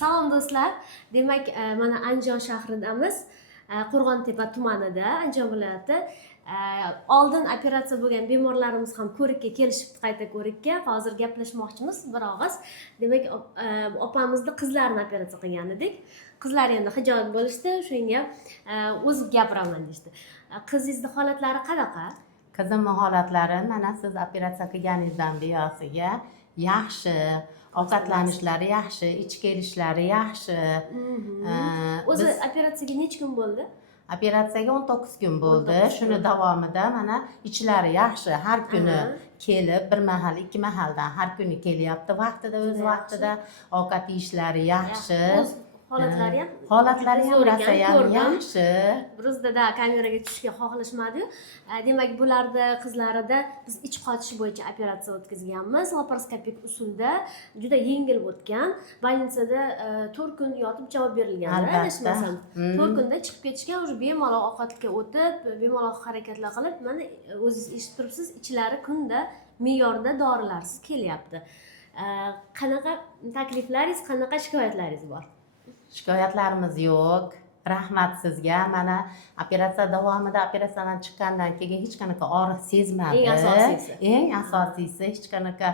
Salom do'stlar. Demak, mana Andijon shahridamiz. Qo'rg'ontepa tumanida, Andijon viloyati. Oldin operatsiya bo'lgan bemorlarimiz ham ko'rikka kelishibdi, qayta ko'rikka. Hozir gaplashmoqchimiz bir og'iz. Demak, opamizni qizlarini operatsiya qilgan edik. Qizlar endi hijolat bo'lishdi, shunga o'zim gapiraman deydi. Qizingizni holatlari qanaqa? Qizimni holatlari mana siz operatsiya qilganingizdan buyog'iga yaxshi, ovqatlanishlari yaxshi, ichib kelishlari yaxshi. O'zi operatsiyaga necha kun bo'ldi? Operatsiyaga 19 kun bo'ldi. Shuni davomida mana ichlari yaxshi, har kuni kelib, bir mahal, ikki mahaldan har kuni kelyapti vaqtida, o'z vaqtida. Ovqat yeyishlari yaxshi. Holatlari ham rosa yaxshi. Bizda kameraga tushishga xohlashmadi-yu. Demak, bularda qizlarida biz ich qotish bo'yicha operatsiya o'tkazganmiz. Laparoskopik usulda juda yengil o'tgan. Больницада 4 kun yotib javob berilgan. Adashmasam. 4 kunda chiqib ketishgan, o'sha bemalol ovqatga o'tib, bemalol harakatlar qilib, mana o'zingiz eshitib turibsiz, ichlari kunda me'yorda dorilarsiz kelyapti. Qanaqa takliflaringiz, qanaqa shikoyatlaringiz bor? Shikoyatlarimiz yo'q. Rahmat sizga. Mana operatsiya davomida operatsiyadan chiqqandan keyin hech qanaqa og'riq sezmadi. Eng asosiysi hech qanaqa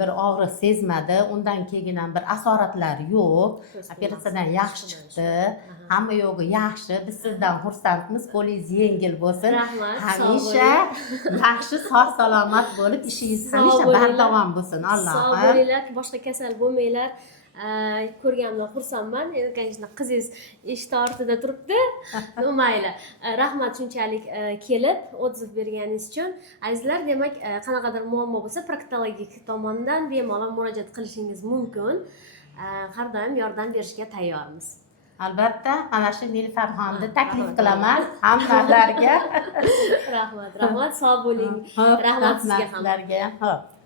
bir og'riq sezmadi. Undan keyin ham bir asoratlar yo'q. Operatsiyadan yaxshi chiqdi. Hamma yo'g'i yaxshi. Biz sizdan xursandmiz. Qo'lingiz yengil bo'lsin. Hamisha yaxshi, sog' salomat bo'lib, ishingiz hamisha bardavom bo'lsin. Allohim. Sog' bo'linglar, boshqa kasal bo'lmanglar. Ko'rganimdan xursandman. Endi конечно qizingiz eshik ortida turibdi. Mayli. Rahmat shunchalik kelib otziv berganingiz uchun. Azizlar, demak, qanaqadir muammo bo'lsa, proktologik tomondan bemalol murojaat qilishingiz mumkin. Har doim yordam berishga tayyormiz. Albatta, mana shu Nilufar-xonni taklif qilaman hammalarga. Rahmat, sog' bo'ling. Rahmat sizga ham. Xo'p.